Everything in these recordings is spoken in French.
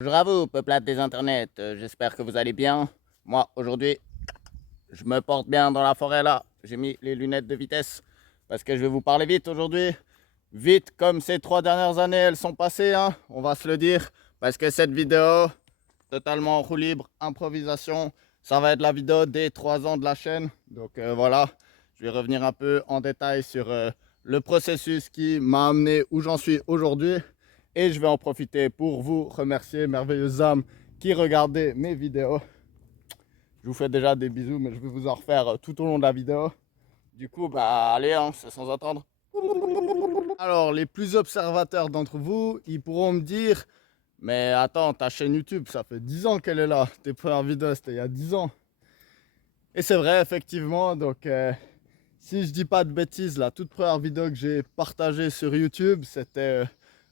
Bonjour à vous, peuplade des internets, j'espère que vous allez bien. Moi, aujourd'hui, je me porte bien dans la forêt là. J'ai mis les lunettes de vitesse parce que je vais vous parler vite aujourd'hui. Vite comme ces 3 dernières années, elles sont passées, hein, on va se le dire. Parce que cette vidéo, totalement en roue libre, improvisation, ça va être la vidéo des 3 ans de la chaîne. Donc voilà, je vais revenir un peu en détail sur le processus qui m'a amené où j'en suis aujourd'hui. Et je vais en profiter pour vous remercier, merveilleuses âmes qui regardez mes vidéos. Je vous fais déjà des bisous, mais je vais vous en refaire tout au long de la vidéo. Du coup, bah allez, hein, c'est sans attendre. Alors, les plus observateurs d'entre vous, ils pourront me dire, mais attends, ta chaîne YouTube, ça fait 10 ans qu'elle est là. Tes premières vidéos, c'était il y a 10 ans. Et c'est vrai, effectivement. Donc, si je dis pas de bêtises, la toute première vidéo que j'ai partagée sur YouTube, c'était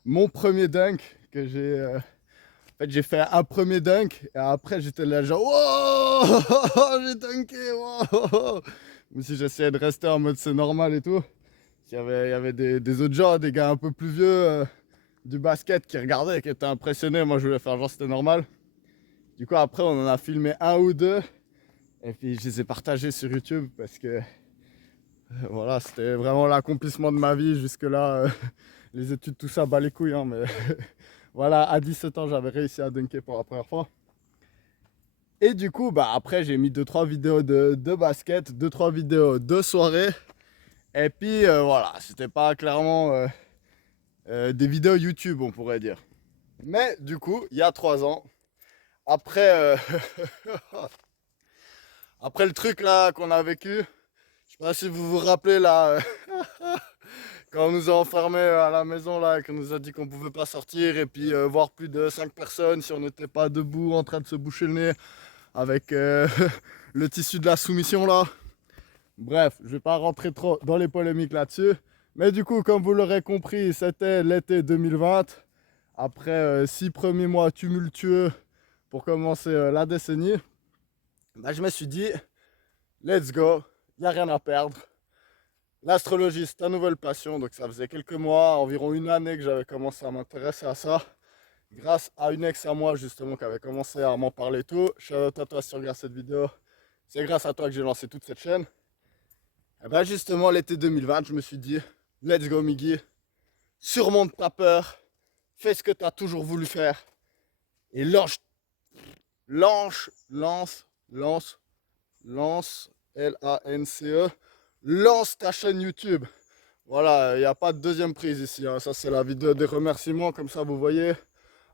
mon premier dunk que j'ai. En fait, j'ai fait un premier dunk et après, j'étais là, genre, wow, j'ai dunké, wow. Même si j'essayais de rester en mode c'est normal et tout. Il y avait des autres gens, des gars un peu plus vieux du basket qui regardaient, qui étaient impressionnés. Moi, je voulais faire genre c'était normal. Du coup, après, on en a filmé un ou deux. Et puis, je les ai partagés sur YouTube parce que voilà, c'était vraiment l'accomplissement de ma vie. Jusque-là, les études, tout ça, bat les couilles. Hein, mais voilà, à 17 ans, j'avais réussi à dunker pour la première fois. Et du coup, bah, après, j'ai mis 2-3 vidéos de basket, 2-3 vidéos de soirée. Et puis, voilà, c'était pas clairement des vidéos YouTube, on pourrait dire. Mais du coup, il y a 3 ans, après, après le truc là qu'on a vécu, je sais pas si vous vous rappelez là, quand on nous a enfermés à la maison là, qu'on nous a dit qu'on pouvait pas sortir et puis voir plus de 5 personnes si on n'était pas debout en train de se boucher le nez avec le tissu de la soumission là. Bref, je vais pas rentrer trop dans les polémiques là-dessus. Mais du coup, comme vous l'aurez compris, c'était l'été 2020. Après 6 premiers mois tumultueux pour commencer la décennie, bah, je me suis dit, let's go, il n'y a rien à perdre. L'astrologie, c'est ta nouvelle passion, donc ça faisait quelques mois, environ une année que j'avais commencé à m'intéresser à ça. Grâce à une ex à moi, justement, qui avait commencé à m'en parler tout. Shout à toi si tu regardes cette vidéo. C'est grâce à toi que j'ai lancé toute cette chaîne. Et ben justement, l'été 2020, je me suis dit, let's go Miggy, surmonte ta peur, fais ce que tu as toujours voulu faire et lance, L-A-N-C-E, lance ta chaîne YouTube. Voilà, il n'y a pas de deuxième prise ici, hein. Ça c'est la vidéo des remerciements, comme ça vous voyez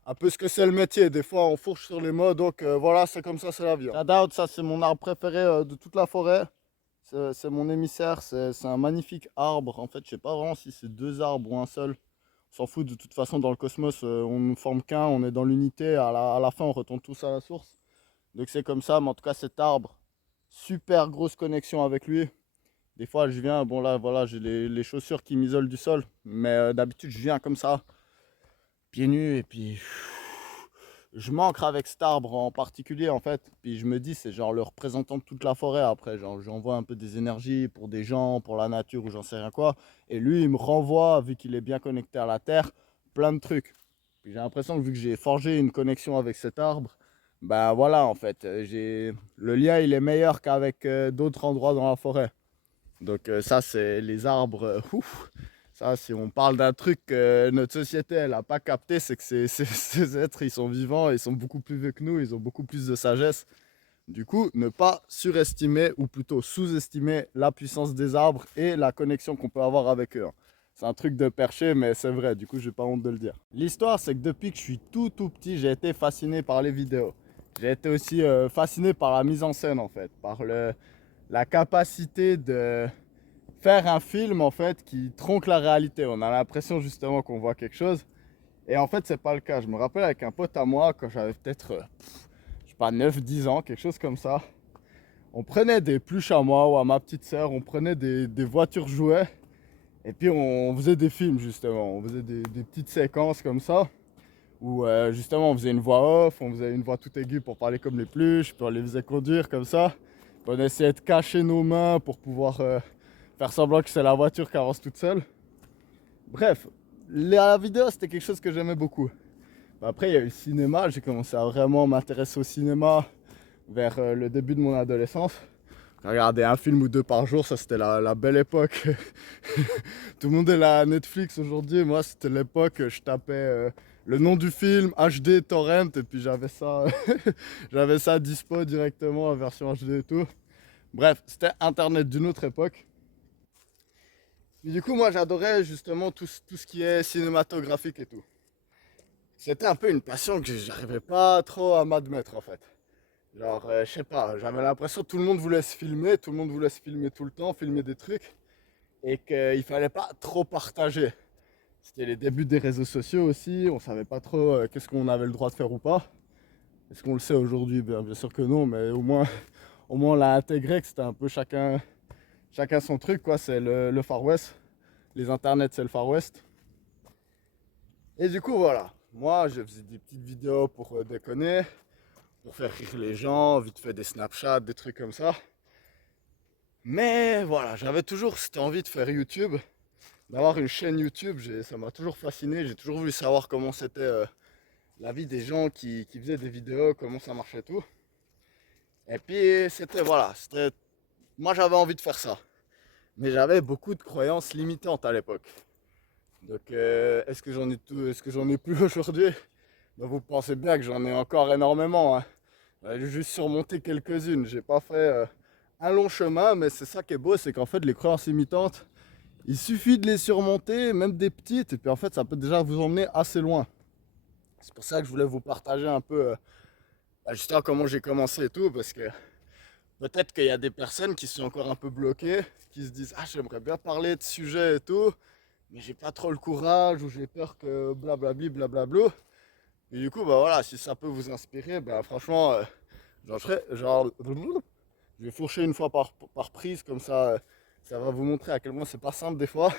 un peu ce que c'est le métier. Des fois on fourche sur les mots, donc voilà, c'est comme ça, c'est la vie. Hein. Shout out, ça c'est mon arbre préféré de toute la forêt. C'est mon émissaire, c'est un magnifique arbre. En fait, je sais pas vraiment si c'est deux arbres ou un seul. On s'en fout, de toute façon, dans le cosmos, on ne forme qu'un, on est dans l'unité. À la fin, on retourne tous à la source. Donc c'est comme ça, mais en tout cas, cet arbre, super grosse connexion avec lui. Des fois, je viens, bon là, voilà, j'ai les chaussures qui m'isolent du sol. Mais d'habitude, je viens comme ça, pieds nus, et puis je m'ancre avec cet arbre en particulier en fait. Puis je me dis, c'est genre le représentant de toute la forêt après. Genre, j'envoie un peu des énergies pour des gens, pour la nature ou j'en sais rien quoi. Et lui, il me renvoie, vu qu'il est bien connecté à la terre, plein de trucs. Puis j'ai l'impression que vu que j'ai forgé une connexion avec cet arbre, bah voilà en fait, le lien il est meilleur qu'avec d'autres endroits dans la forêt. Donc ça, c'est les arbres. Ouf. Ça, si on parle d'un truc que notre société elle a pas capté, c'est que ces êtres, ils sont vivants, ils sont beaucoup plus vieux que nous, ils ont beaucoup plus de sagesse. Du coup, ne pas surestimer ou plutôt sous-estimer la puissance des arbres et la connexion qu'on peut avoir avec eux. Hein. C'est un truc de perché, mais c'est vrai, du coup, j'ai pas honte de le dire. L'histoire, c'est que depuis que je suis tout petit, j'ai été fasciné par les vidéos. J'ai été aussi fasciné par la mise en scène, en fait, par la capacité de faire un film en fait qui tronque la réalité. On a l'impression justement qu'on voit quelque chose. Et en fait, c'est pas le cas. Je me rappelle avec un pote à moi, quand j'avais peut-être, je sais pas, 9-10 ans, quelque chose comme ça. On prenait des pluches à moi ou à ma petite sœur, on prenait des voitures jouets. Et puis on faisait des films justement. On faisait des petites séquences comme ça. Où justement on faisait une voix off, on faisait une voix tout aiguë pour parler comme les pluches. Puis on les faisait conduire comme ça. Puis on essayait de cacher nos mains pour pouvoir faire semblant que c'est la voiture qui avance toute seule. Bref, la vidéo c'était quelque chose que j'aimais beaucoup. Après, il y a eu le cinéma. J'ai commencé à vraiment m'intéresser au cinéma vers le début de mon adolescence. Regarder un film ou deux par jour, ça c'était la belle époque. Tout le monde est là à Netflix aujourd'hui. Moi, c'était l'époque, je tapais le nom du film, HD, torrent, et puis j'avais ça, j'avais ça dispo directement en version HD et tout. Bref, c'était Internet d'une autre époque. Et du coup, moi, j'adorais justement tout ce qui est cinématographique et tout. C'était un peu une passion que j'arrivais pas trop à m'admettre en fait. Genre, je sais pas, j'avais l'impression que tout le monde voulait se filmer, tout le monde voulait se filmer tout le temps, filmer des trucs, et qu'il fallait pas trop partager. C'était les débuts des réseaux sociaux aussi, on savait pas trop qu'est-ce qu'on avait le droit de faire ou pas. Est-ce qu'on le sait aujourd'hui? Bien sûr que non, mais au moins on l'a intégré, que c'était un peu chacun son truc, quoi. C'est le Far West. Les internets, c'est le Far West. Et du coup, voilà. Moi, je faisais des petites vidéos pour déconner, pour faire rire les gens, vite fait des Snapchats, des trucs comme ça. Mais voilà, j'avais toujours cette envie de faire YouTube, d'avoir une chaîne YouTube. Ça m'a toujours fasciné. J'ai toujours voulu savoir comment c'était la vie des gens qui faisaient des vidéos, comment ça marchait et tout. Et puis, moi j'avais envie de faire ça. Mais j'avais beaucoup de croyances limitantes à l'époque. Donc, est-ce que j'en ai plus aujourd'hui? Ben, vous pensez bien que j'en ai encore énormément, hein. J'ai juste surmonté quelques-unes. J'ai pas fait un long chemin, mais c'est ça qui est beau, c'est qu'en fait, les croyances limitantes, il suffit de les surmonter, même des petites, et puis en fait, ça peut déjà vous emmener assez loin. C'est pour ça que je voulais vous partager un peu justement comment j'ai commencé et tout, parce que peut-être qu'il y a des personnes qui sont encore un peu bloquées, qui se disent ah j'aimerais bien parler de sujets et tout, mais j'ai pas trop le courage ou j'ai peur que blablabli blablabla. Et du coup bah voilà, si ça peut vous inspirer, ben franchement j'en ferai genre je vais fourcher une fois par prise comme ça ça va vous montrer à quel point c'est pas simple des fois.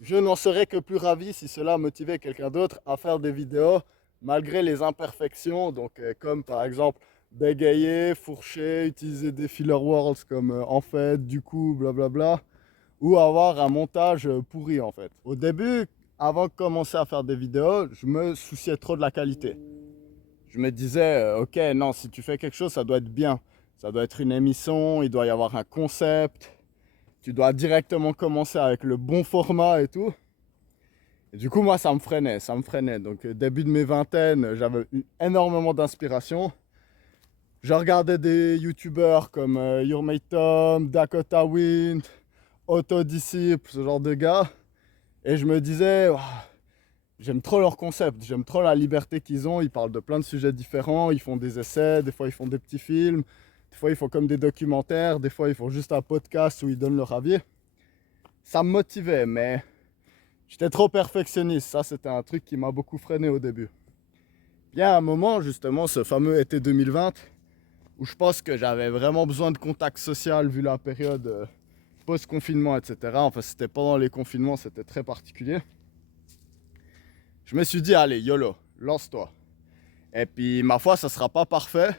Je n'en serais que plus ravi si cela motivait quelqu'un d'autre à faire des vidéos malgré les imperfections, donc comme par exemple bégayer, fourcher, utiliser des filler words comme en fait, du coup, blablabla, ou avoir un montage pourri en fait. Au début, avant de commencer à faire des vidéos, je me souciais trop de la qualité. Je me disais, ok, non, si tu fais quelque chose, ça doit être bien. Ça doit être une émission, il doit y avoir un concept, tu dois directement commencer avec le bon format et tout. Et du coup, moi, ça me freinait, ça me freinait. Donc, début de mes vingtaines, j'avais eu énormément d'inspiration. Je regardais des youtubeurs comme Your Mate Tom, Dakota Wind, Autodisciple, ce genre de gars. Et je me disais, oh, j'aime trop leur concept, j'aime trop la liberté qu'ils ont. Ils parlent de plein de sujets différents, ils font des essais, des fois ils font des petits films, des fois ils font comme des documentaires, des fois ils font juste un podcast où ils donnent leur avis. Ça me motivait, mais j'étais trop perfectionniste. Ça, c'était un truc qui m'a beaucoup freiné au début. Puis à un moment, justement, ce fameux été 2020, où je pense que j'avais vraiment besoin de contact social vu la période post-confinement, etc. Enfin, c'était pendant les confinements, c'était très particulier. Je me suis dit, allez, YOLO, lance-toi. Et puis, ma foi, ça sera pas parfait.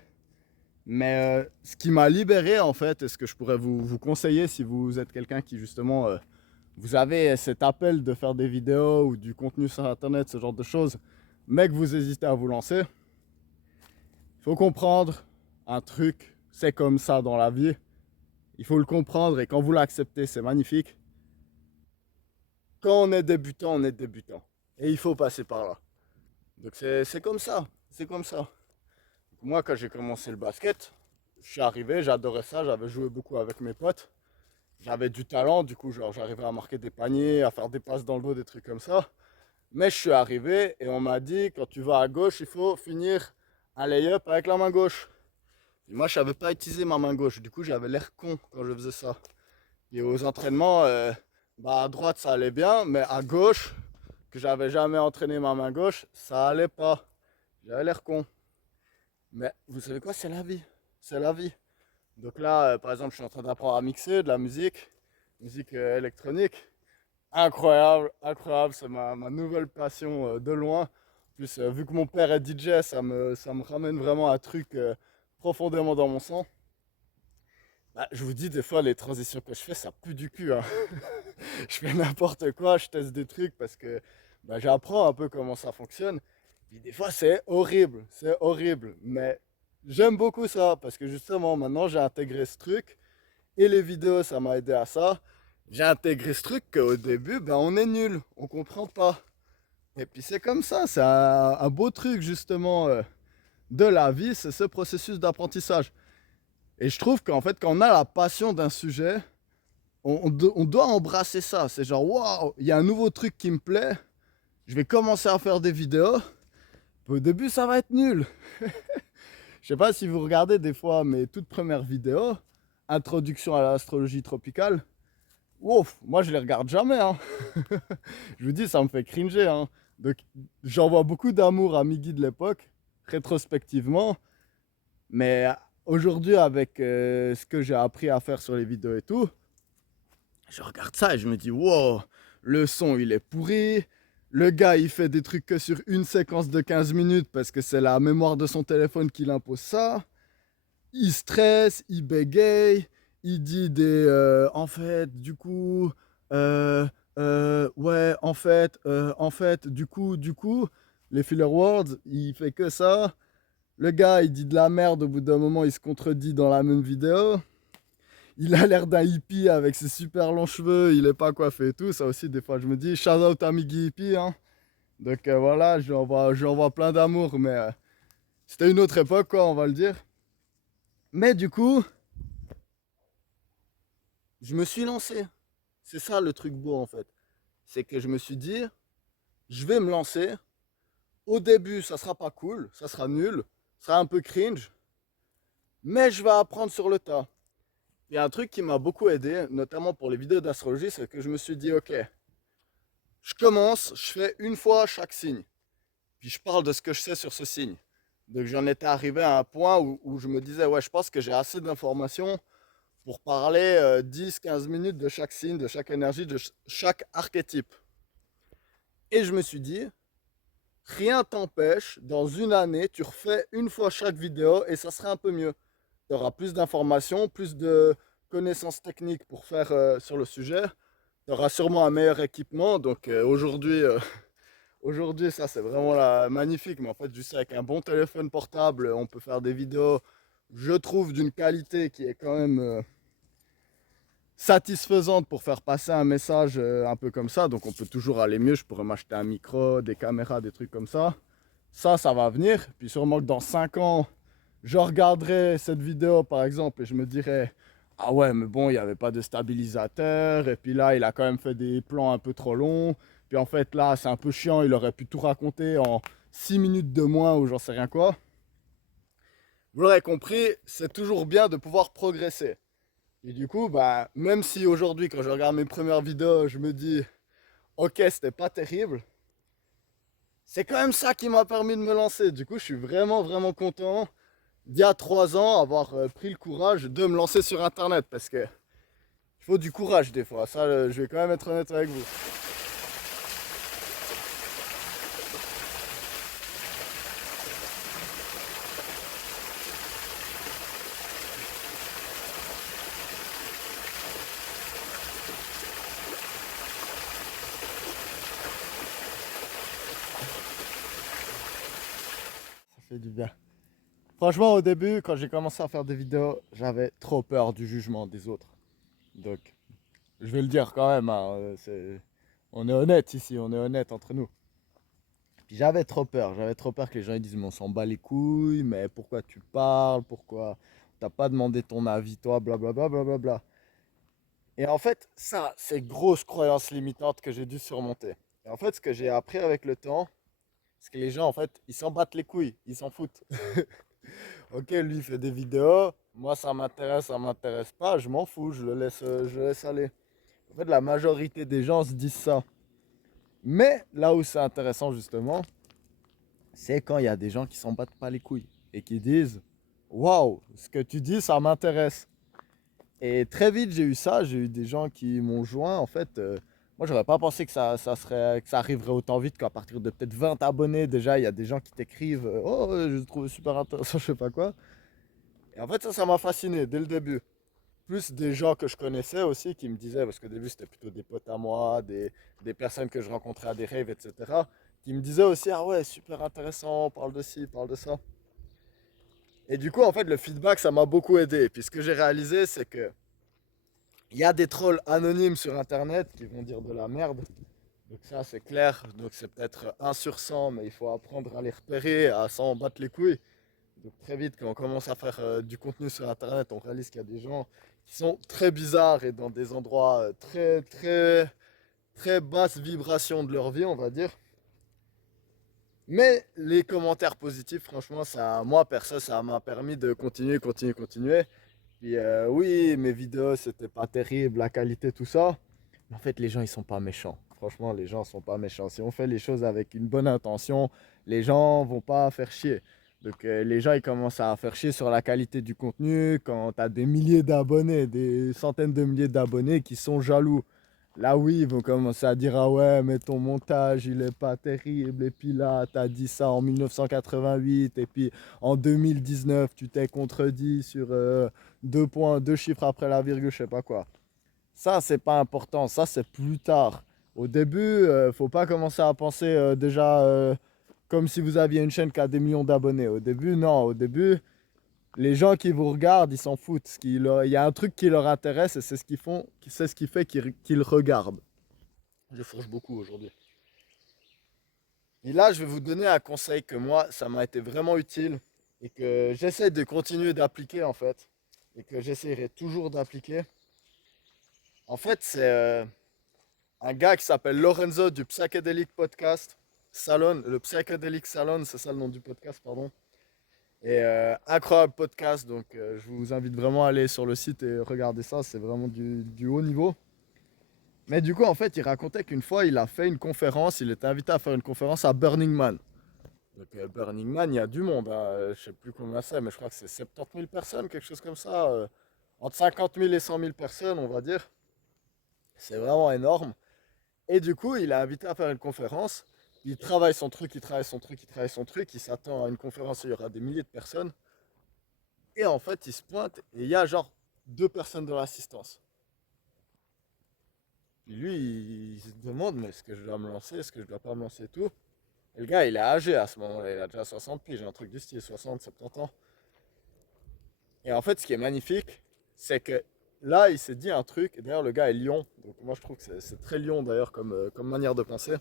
Mais ce qui m'a libéré, en fait, et ce que je pourrais vous conseiller si vous êtes quelqu'un qui, justement, vous avez cet appel de faire des vidéos ou du contenu sur Internet, ce genre de choses, mais que vous hésitez à vous lancer, il faut comprendre un truc, c'est comme ça dans la vie. Il faut le comprendre et quand vous l'acceptez, c'est magnifique. Quand on est débutant, on est débutant. Et il faut passer par là. Donc c'est comme ça, c'est comme ça. Moi, quand j'ai commencé le basket, je suis arrivé, j'adorais ça, j'avais joué beaucoup avec mes potes. J'avais du talent, du coup, genre, j'arrivais à marquer des paniers, à faire des passes dans le dos, des trucs comme ça. Mais je suis arrivé et on m'a dit, quand tu vas à gauche, il faut finir un lay-up avec la main gauche. Et moi, je savais pas utiliser ma main gauche. Du coup, j'avais l'air con quand je faisais ça. Et aux entraînements, bah à droite, ça allait bien, mais à gauche, que j'avais jamais entraîné ma main gauche, ça allait pas. J'avais l'air con. Mais vous savez quoi, c'est la vie. C'est la vie. Donc là, par exemple, je suis en train d'apprendre à mixer de la musique, musique électronique. Incroyable, incroyable, c'est ma nouvelle passion de loin. En plus, vu que mon père est DJ, ça me ramène vraiment un truc profondément dans mon sang. Bah, je vous dis, des fois, les transitions que je fais, ça pue du cul, hein. Je fais n'importe quoi, je teste des trucs parce que bah, j'apprends un peu comment ça fonctionne. Puis des fois, c'est horrible. Mais j'aime beaucoup ça parce que justement, maintenant, j'ai intégré ce truc et les vidéos, ça m'a aidé à ça. J'ai intégré ce truc qu'au début, ben, on est nul, on comprend pas. Et puis c'est comme ça, c'est un beau truc justement de la vie, c'est ce processus d'apprentissage. Et je trouve qu'en fait, quand on a la passion d'un sujet, on doit embrasser ça. C'est genre, waouh, il y a un nouveau truc qui me plaît, je vais commencer à faire des vidéos. Au début, ça va être nul. Je sais pas si vous regardez des fois mes toutes premières vidéos, introduction à l'astrologie tropicale. Ouf, moi je les regarde jamais, hein. Je vous dis, ça me fait cringer, hein. Donc j'envoie beaucoup d'amour à Miggy de l'époque, rétrospectivement. Mais aujourd'hui, avec ce que j'ai appris à faire sur les vidéos et tout, je regarde ça et je me dis, wow, le son il est pourri. Le gars il fait des trucs que sur une séquence de 15 minutes parce que c'est la mémoire de son téléphone qui l'impose ça. Il stresse, il bégaye, il dit des en fait, du coup, ouais, en fait, du coup, les filler words, il fait que ça. Le gars, il dit de la merde, au bout d'un moment, il se contredit dans la même vidéo. Il a l'air d'un hippie avec ses super longs cheveux, il est pas coiffé et tout. Ça aussi, des fois, je me dis, shout out à Miggy Hippie, hein. Donc voilà, je lui envoie plein d'amour, mais c'était une autre époque, quoi, on va le dire. Mais du coup, je me suis lancé. C'est ça le truc beau, en fait. C'est que je me suis dit, je vais me lancer. Au début, ça sera pas cool, ça sera nul, ça sera un peu cringe, mais je vais apprendre sur le tas. Il y a un truc qui m'a beaucoup aidé, notamment pour les vidéos d'astrologie, c'est que je me suis dit, ok, je commence, je fais une fois chaque signe, puis je parle de ce que je sais sur ce signe. Donc j'en étais arrivé à un point où je me disais, ouais, je pense que j'ai assez d'informations pour parler 10-15 minutes de chaque signe, de chaque énergie, de chaque archétype. Et je me suis dit, rien t'empêche, dans une année, tu refais une fois chaque vidéo et ça sera un peu mieux. Tu auras plus d'informations, plus de connaissances techniques pour faire sur le sujet. Tu auras sûrement un meilleur équipement. Donc aujourd'hui, ça c'est vraiment magnifique. Mais en fait, juste avec un bon téléphone portable, on peut faire des vidéos, je trouve, d'une qualité qui est quand même satisfaisante pour faire passer un message un peu comme ça. Donc on peut toujours aller mieux. Je pourrais m'acheter un micro, des caméras, des trucs comme ça. Ça va venir. Puis sûrement que dans 5 ans, je regarderai cette vidéo par exemple et je me dirais, ah ouais, mais bon, il n'y avait pas de stabilisateur. Et puis là, il a quand même fait des plans un peu trop longs. Puis en fait, là, c'est un peu chiant. Il aurait pu tout raconter en 6 minutes de moins ou j'en sais rien quoi. Vous l'aurez compris, c'est toujours bien de pouvoir progresser. Et du coup, bah, même si aujourd'hui, quand je regarde mes premières vidéos, je me dis, ok, c'était pas terrible, c'est quand même ça qui m'a permis de me lancer. Du coup, je suis vraiment content d'il y a 3 ans avoir pris le courage de me lancer sur Internet parce que il faut du courage des fois. Ça, je vais quand même être honnête avec vous. Ça fait du bien. Franchement, au début, quand j'ai commencé à faire des vidéos, j'avais trop peur du jugement des autres. Donc, je vais le dire quand même, hein, on est honnête ici, on est honnête entre nous. Puis j'avais trop peur que les gens ils disent mais on s'en bat les couilles, mais pourquoi tu parles, pourquoi t'as pas demandé ton avis toi, blablabla, blablabla. Et en fait, ça, c'est grosse croyance limitante que j'ai dû surmonter. Et en fait, ce que j'ai appris avec le temps, c'est que les gens, en fait, ils s'en battent les couilles, ils s'en foutent. Ok, lui il fait des vidéos, moi ça m'intéresse pas, je m'en fous, je le laisse aller. En fait, la majorité des gens se disent ça. Mais là où c'est intéressant justement, c'est quand il y a des gens qui s'en battent pas les couilles et qui disent waouh, ce que tu dis, ça m'intéresse. Et très vite, j'ai eu ça. J'ai eu des gens qui m'ont joint. En fait, moi, j'aurais pas pensé que que ça arriverait autant vite qu'à partir de peut-être 20 abonnés. Déjà, il y a des gens qui t'écrivent oh, je trouve super intéressant, je sais pas quoi. Et en fait, ça m'a fasciné dès le début. Plus des gens que je connaissais aussi qui me disaient, parce qu'au début, c'était plutôt des potes à moi, des personnes que je rencontrais à des raves, etc., qui me disaient aussi, ah ouais, super intéressant, parle de ci, parle de ça. Et du coup, en fait, le feedback, ça m'a beaucoup aidé. Et puis ce que j'ai réalisé, c'est que il y a des trolls anonymes sur Internet qui vont dire de la merde. Donc ça, c'est clair. Donc c'est peut-être 1 sur 100, mais il faut apprendre à les repérer, à s'en battre les couilles. Donc très vite, quand on commence à faire du contenu sur Internet, on réalise qu'il y a des gens qui sont très bizarres et dans des endroits très, très, très basse vibration de leur vie, on va dire. Mais les commentaires positifs, franchement, ça, moi, perso, ça m'a permis de continuer, continuer, continuer. Puis oui, mes vidéos, c'était pas terrible, la qualité, tout ça. Mais en fait, les gens, ils sont pas méchants. Franchement, les gens sont pas méchants. Si on fait les choses avec une bonne intention, les gens vont pas faire chier. Donc les gens, ils commencent à faire chier sur la qualité du contenu quand tu as des milliers d'abonnés, des centaines de milliers d'abonnés qui sont jaloux. Là, oui, ils vont commencer à dire, ah ouais, mais ton montage, il est pas terrible. Et puis là, tu as dit ça en 1988. Et puis en 2019, tu t'es contredit sur 2 points, 2 chiffres après la virgule, je sais pas quoi. Ça, c'est pas important. Ça, c'est plus tard. Au début, faut pas commencer à penser déjà comme si vous aviez une chaîne qui a des millions d'abonnés. Au début, non. Au début, les gens qui vous regardent, ils s'en foutent. Il y a un truc qui leur intéresse et c'est ce qu'ils font, c'est ce qui fait qu'ils regardent. Je fourche beaucoup aujourd'hui. Et là, je vais vous donner un conseil que moi, ça m'a été vraiment utile et que j'essaie de continuer d'appliquer en fait. Et que j'essaierai toujours d'appliquer. En fait, c'est un gars qui s'appelle Lorenzo du Psychedelic Podcast Salon. Le Psychedelic Salon, c'est ça le nom du podcast, pardon. Et incroyable podcast, donc je vous invite vraiment à aller sur le site et regarder ça, c'est vraiment du haut niveau. Mais du coup, en fait, il racontait qu'une fois, il a fait une conférence, il était invité à faire une conférence à Burning Man. Donc Burning Man, il y a du monde, hein. Je sais plus combien c'est, mais je crois que c'est 70 000 personnes, quelque chose comme ça. Entre 50 000 et 100 000 personnes, on va dire. C'est vraiment énorme. Et du coup, il a invité à faire une conférence. Il travaille son truc, il travaille son truc, il travaille son truc. Il s'attend à une conférence où il y aura des milliers de personnes. Et en fait, il se pointe et il y a genre 2 personnes dans l'assistance. Puis lui, il se demande, mais est-ce que je dois me lancer, est-ce que je dois pas me lancer et tout. Et le gars, il est âgé à ce moment-là, il a déjà 60 piges, j'ai un truc du style, 60, 70 ans. Et en fait, ce qui est magnifique, c'est que là, il s'est dit un truc, et d'ailleurs, le gars est lion, donc moi je trouve que c'est très lion d'ailleurs comme manière de penser.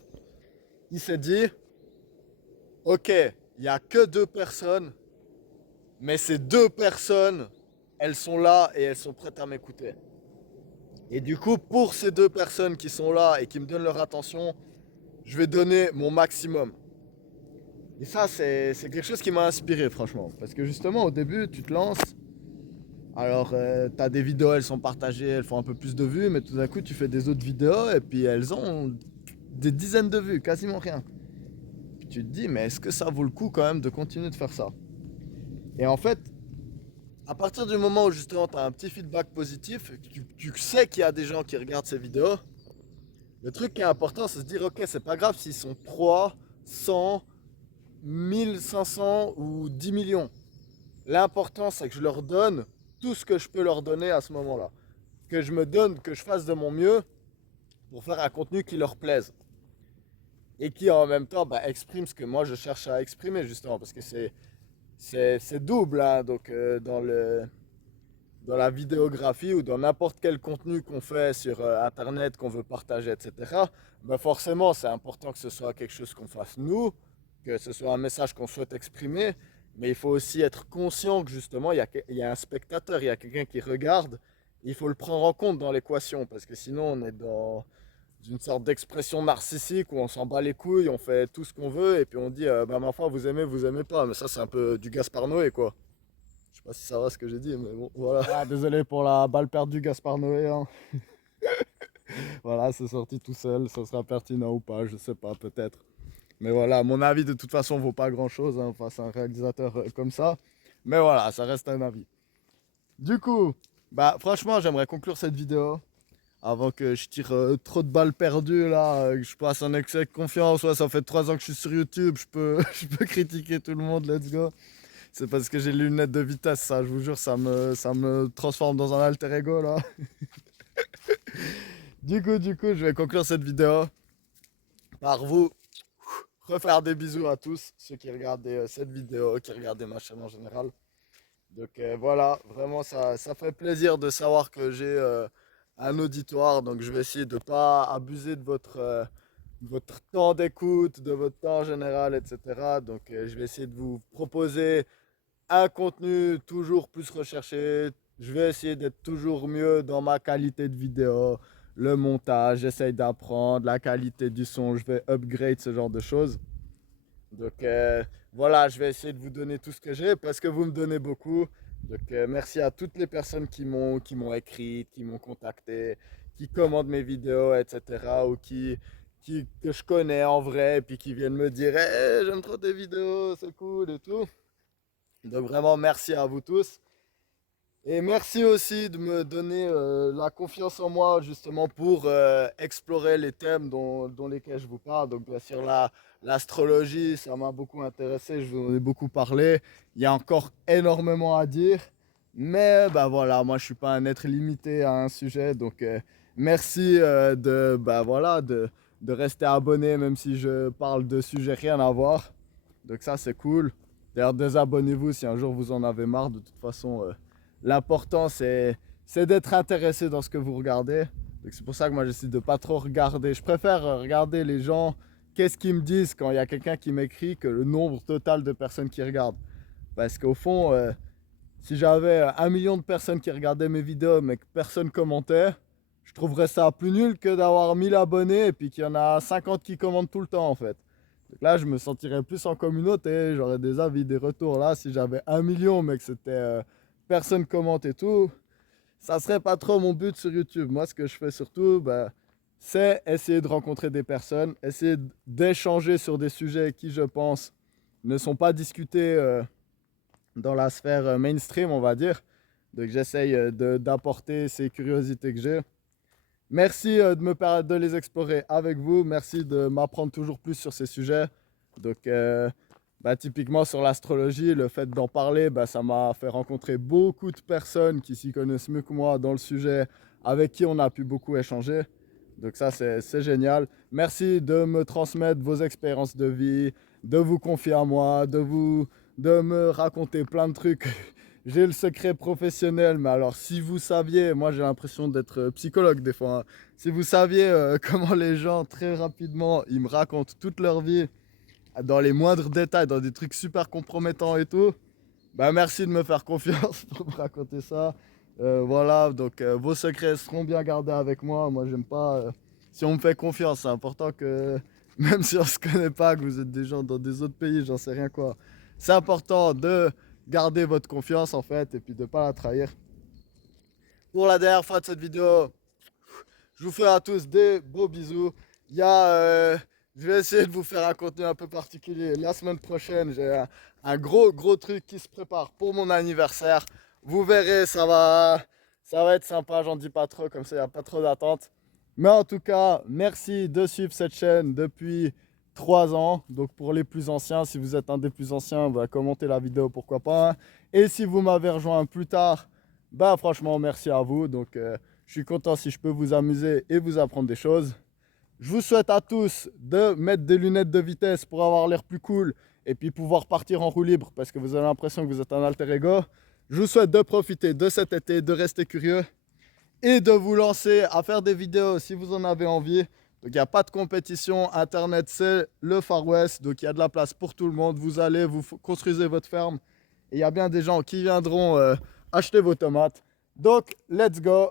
Il s'est dit, ok, il n'y a que 2 personnes, mais ces 2 personnes, elles sont là et elles sont prêtes à m'écouter. Et du coup, pour ces 2 personnes qui sont là et qui me donnent leur attention, je vais donner mon maximum. Et ça, c'est quelque chose qui m'a inspiré, franchement. Parce que justement, au début, tu te lances. Alors, t'as des vidéos, elles sont partagées, elles font un peu plus de vues, mais tout d'un coup, tu fais des autres vidéos et puis elles ont des dizaines de vues, quasiment rien. Puis tu te dis, mais est-ce que ça vaut le coup quand même de continuer de faire ça? Et en fait, à partir du moment où justement tu as un petit feedback positif, tu sais qu'il y a des gens qui regardent ces vidéos, le truc qui est important, c'est de se dire, ok, c'est pas grave s'ils sont 3, 100, 1500 ou 10 millions. L'important, c'est que je leur donne tout ce que je peux leur donner à ce moment-là. Que je me donne, que je fasse de mon mieux pour faire un contenu qui leur plaise. Et qui en même temps exprime ce que moi je cherche à exprimer justement. Parce que c'est double, hein. Donc dans la vidéographie ou dans n'importe quel contenu qu'on fait sur internet, qu'on veut partager, etc., forcément c'est important que ce soit quelque chose qu'on fasse nous, que ce soit un message qu'on souhaite exprimer, mais il faut aussi être conscient que justement il y a un spectateur, il y a quelqu'un qui regarde, il faut le prendre en compte dans l'équation, parce que sinon on est dans une sorte d'expression narcissique où on s'en bat les couilles, on fait tout ce qu'on veut, et puis on dit, ma foi, vous aimez pas, mais ça c'est un peu du Gaspard Noé, quoi. Je sais pas si ça va ce que j'ai dit, mais bon, voilà. Ah, désolé pour la balle perdue, Gaspard Noé, hein. Voilà, c'est sorti tout seul. Ça sera pertinent ou pas, je sais pas, peut-être. Mais voilà, mon avis de toute façon vaut pas grand-chose hein, face à un réalisateur comme ça. Mais voilà, ça reste un avis. Du coup, franchement, j'aimerais conclure cette vidéo avant que je tire trop de balles perdues là, que je passe un excès de confiance. Ouais, ça fait 3 ans que je suis sur YouTube, je peux, je peux critiquer tout le monde, let's go. C'est parce que j'ai les lunettes de vitesse, ça, je vous jure, ça me transforme dans un alter ego là. Du coup, je vais conclure cette vidéo par vous refaire des bisous à tous, ceux qui regardaient cette vidéo, qui regardaient ma chaîne en général. Donc voilà, vraiment ça fait plaisir de savoir que j'ai un auditoire. Donc je vais essayer de ne pas abuser de votre temps d'écoute, de votre temps en général, etc. Donc je vais essayer de vous proposer un contenu toujours plus recherché. Je vais essayer d'être toujours mieux dans ma qualité de vidéo, le montage, j'essaye d'apprendre, la qualité du son, je vais upgrade ce genre de choses. Donc voilà, je vais essayer de vous donner tout ce que j'ai parce que vous me donnez beaucoup. Donc merci à toutes les personnes qui m'ont écrit, qui m'ont contacté, qui commandent mes vidéos, etc. Ou que je connais en vrai et puis qui viennent me dire hey, j'aime trop tes vidéos, c'est cool et tout. Donc vraiment merci à vous tous. Et merci aussi de me donner la confiance en moi justement pour explorer les thèmes dont lesquels je vous parle. Donc bien sûr l'astrologie, ça m'a beaucoup intéressé, je vous en ai beaucoup parlé. Il y a encore énormément à dire. Mais bah voilà, moi je suis pas un être limité à un sujet. Donc merci de rester abonné même si je parle de sujets rien à voir. Donc ça c'est cool. D'ailleurs désabonnez-vous si un jour vous en avez marre. De toute façon l'important, c'est d'être intéressé dans ce que vous regardez. Donc c'est pour ça que moi, j'essaie de pas trop regarder. Je préfère regarder les gens, qu'est-ce qu'ils me disent quand il y a quelqu'un qui m'écrit que le nombre total de personnes qui regardent. Parce qu'au fond, si j'avais 1 million de personnes qui regardaient mes vidéos, mais que personne commentait, je trouverais ça plus nul que d'avoir 1000 abonnés et puis qu'il y en a 50 qui commentent tout le temps, en fait. Donc là, je me sentirais plus en communauté, j'aurais des avis, des retours. Là, si j'avais 1 million, mais que c'était personne commente et tout, ça serait pas trop mon but sur YouTube. Moi, ce que je fais surtout, bah, c'est essayer de rencontrer des personnes, essayer d'échanger sur des sujets qui, je pense, ne sont pas discutés dans la sphère mainstream, on va dire. Donc, j'essaye d'apporter ces curiosités que j'ai. Merci de me permettre de les explorer avec vous. Merci de m'apprendre toujours plus sur ces sujets. Donc, bah, typiquement sur l'astrologie, le fait d'en parler, bah, ça m'a fait rencontrer beaucoup de personnes qui s'y connaissent mieux que moi dans le sujet, avec qui on a pu beaucoup échanger. Donc ça, c'est génial. Merci de me transmettre vos expériences de vie, de vous confier à moi, de me raconter plein de trucs. J'ai le secret professionnel, mais alors si vous saviez, moi j'ai l'impression d'être psychologue des fois, hein. Si vous saviez comment les gens très rapidement, ils me racontent toute leur vie dans les moindres détails, dans des trucs super compromettants et tout, bah merci de me faire confiance pour me raconter ça. Voilà, donc vos secrets seront bien gardés avec moi. Moi, j'aime pas. Si on me fait confiance, c'est important que, même si on se connaît pas, que vous êtes des gens dans des autres pays, j'en sais rien quoi. C'est important de garder votre confiance en fait et puis de pas la trahir. Pour la dernière fois de cette vidéo, je vous fais à tous des beaux bisous. Il y a, je vais essayer de vous faire un contenu un peu particulier. La semaine prochaine, j'ai un gros truc qui se prépare pour mon anniversaire. Vous verrez, ça va être sympa. J'en dis pas trop, comme ça, il n'y a pas trop d'attente. Mais en tout cas, merci de suivre cette chaîne depuis 3 ans. Donc pour les plus anciens, si vous êtes un des plus anciens, bah, commentez la vidéo, pourquoi pas, hein. Et si vous m'avez rejoint plus tard, bah franchement, merci à vous. Donc je suis content si je peux vous amuser et vous apprendre des choses. Je vous souhaite à tous de mettre des lunettes de vitesse pour avoir l'air plus cool et puis pouvoir partir en roue libre parce que vous avez l'impression que vous êtes un alter ego. Je vous souhaite de profiter de cet été, de rester curieux et de vous lancer à faire des vidéos si vous en avez envie. Donc il n'y a pas de compétition, Internet c'est le Far West, donc il y a de la place pour tout le monde. Vous allez, vous construisez votre ferme et il y a bien des gens qui viendront acheter vos tomates. Donc let's go!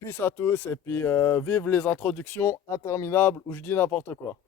Peace à tous et puis vive les introductions interminables où je dis n'importe quoi.